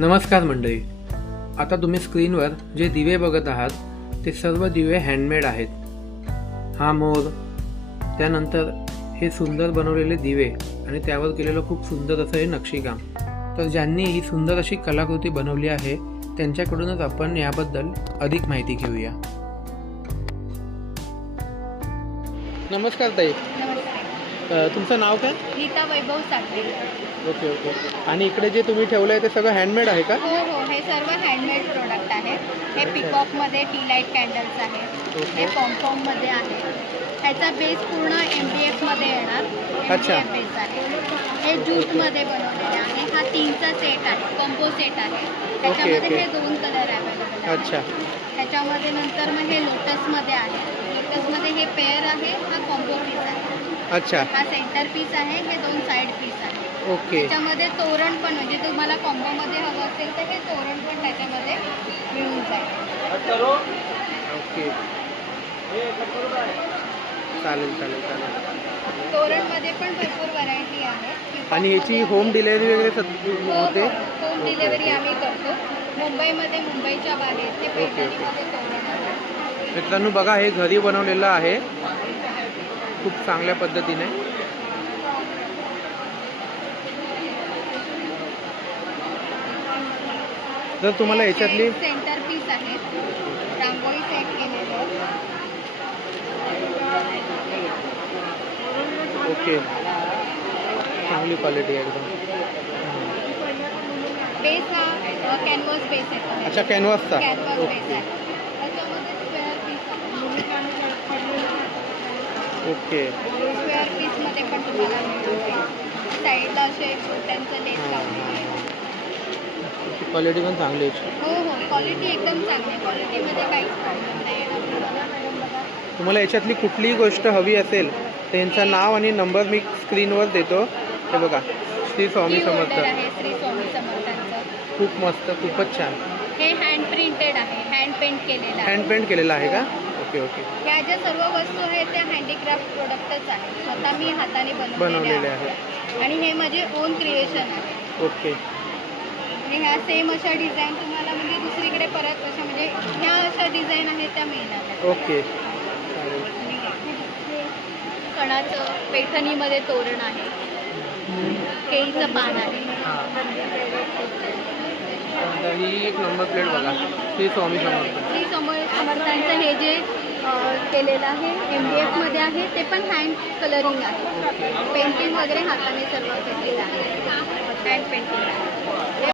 नमस्कार मंडळी, आता तुम्ही स्क्रीनवर जे दिवे बघत आहात ते सर्व दिवे हँडमेड आहेत. हा मोर, त्यानंतर हे सुंदर बनवलेले दिवे आणि त्यावर केलेलं खूप सुंदर असं हे नक्षीकाम. तर ज्यांनी ही सुंदर अशी कलाकृती बनवली आहे त्यांच्याकडूनच आपण याबद्दल अधिक माहिती घेऊया. नमस्कार ताई, तुमचं नाव काय? गीता वैभव साठे. Okay okay. आणि इकडे जे तुम्ही ठेवलं आहे ते सगळं हँडमेड आहे का? हो हो, हे सर्व हँडमेड प्रोडक्ट आहेत. हे पिकॉकमध्ये टी लाईट कॅन्डल्स आहेत. हे पॉम्पॉममध्ये आहे. ह्याचा बेस पूर्ण MDFमध्ये येणार. अच्छा. MDF बेस आहे. हे ज्यूटमध्ये बनवलेले आहे. हा 3चा सेट आहे, कॉम्बो सेट आहे. त्याच्यामध्ये हे 2 कलर अवेलेबल आहेत. अच्छा. त्याच्यामध्ये नंतर मग हे लोटसमध्ये आहे. लोटसमध्ये हे पेअर आहे, हा कॉम्बो पीस आहे. अच्छा. हा सेंटर पीस आहे, हे 2 साईड पीस आहे. ओके. त्याच्यामध्ये तोरण पण, म्हणजे तुम्हाला कॉम्बोमध्ये हवं असेल तर हे तोरण पण त्याच्यामध्ये मिळून जाईल. ओके. चालेल चालेल चालेल. तोरणमध्ये पण भरपूर व्हरायटी आहे. आणि याची होम डिलेवरी वगैरे होते? होम डिलेवरी आम्ही करतो. मुंबईमध्ये, मुंबईच्या बाहेर ते पैठणीमध्ये तोरण आहे. मित्रांनो बघा, हे घरी बनवलेलं आहे खूप चांगल्या पद्धतीने. जर तुम्हाला याच्यातली सेंटर पीस आहे, रांगोळी सेट केलेलं. ओके, चांगली क्वालिटी आहे एकदम. बेस हा कॅनव्हास बेस आहे. अच्छा, कॅनव्हासचा. कॅनव्हास बेस ओके आहे. त्याच्यामध्ये स्क्वेअर पीस आहे. ओके. स्क्वेअर पीसमध्ये पण तुम्हाला मिळून जाईल. साईडला असे त्यांचं लेस लावलेलं आहे. क्वालिटी पण चांगली आहे. हो हो, क्वालिटी एकदम चांगली आहे. क्वालिटीमध्ये काहीच प्रॉब्लेम नाही येणार. तुम्हाला याच्यातली कुठलीही गोष्ट हवी असेल त्यांचं नाव आणि नंबर मी स्क्रीनवर देतो. हे बघा, श्री स्वामी समर्थ आहे, श्री स्वामी समर्थांचं. खूप मस्त, खूपच छान. हे हँड प्रिंटेड आहे, हँड पेंट केलेलं आहे. हँड पेंट केलेलं आहे का? Okay okay. ह्या ज्या सर्व वस्तू आहेत त्या हँडीक्राफ्ट प्रोडक्टच आहेत. स्वतः मी हाताने बनवलेले आहे. आणि हे माझे ओन क्रिएशन आहे. ओके. आणि ह्या सेम अशा डिझाईन तुम्हाला म्हणजे दुसरीकडे परत अशा, म्हणजे ह्या अशा डिझाईन आहेत त्या मिळणार. ओके. कणाचं पैठणीमध्ये तोरण आहे. केळीचं पान आहे. ही एक नंबर प्लेट बघा, श्री स्वामी समर्थ. श्री समर्थांचं हे जे केलेलं आहे MDFमध्ये आहे, ते पण हँड कलरिंग आहे. पेंटिंग वगैरे हाताने सर्व केलेलं आहे, हँड पेंटिंग आहे.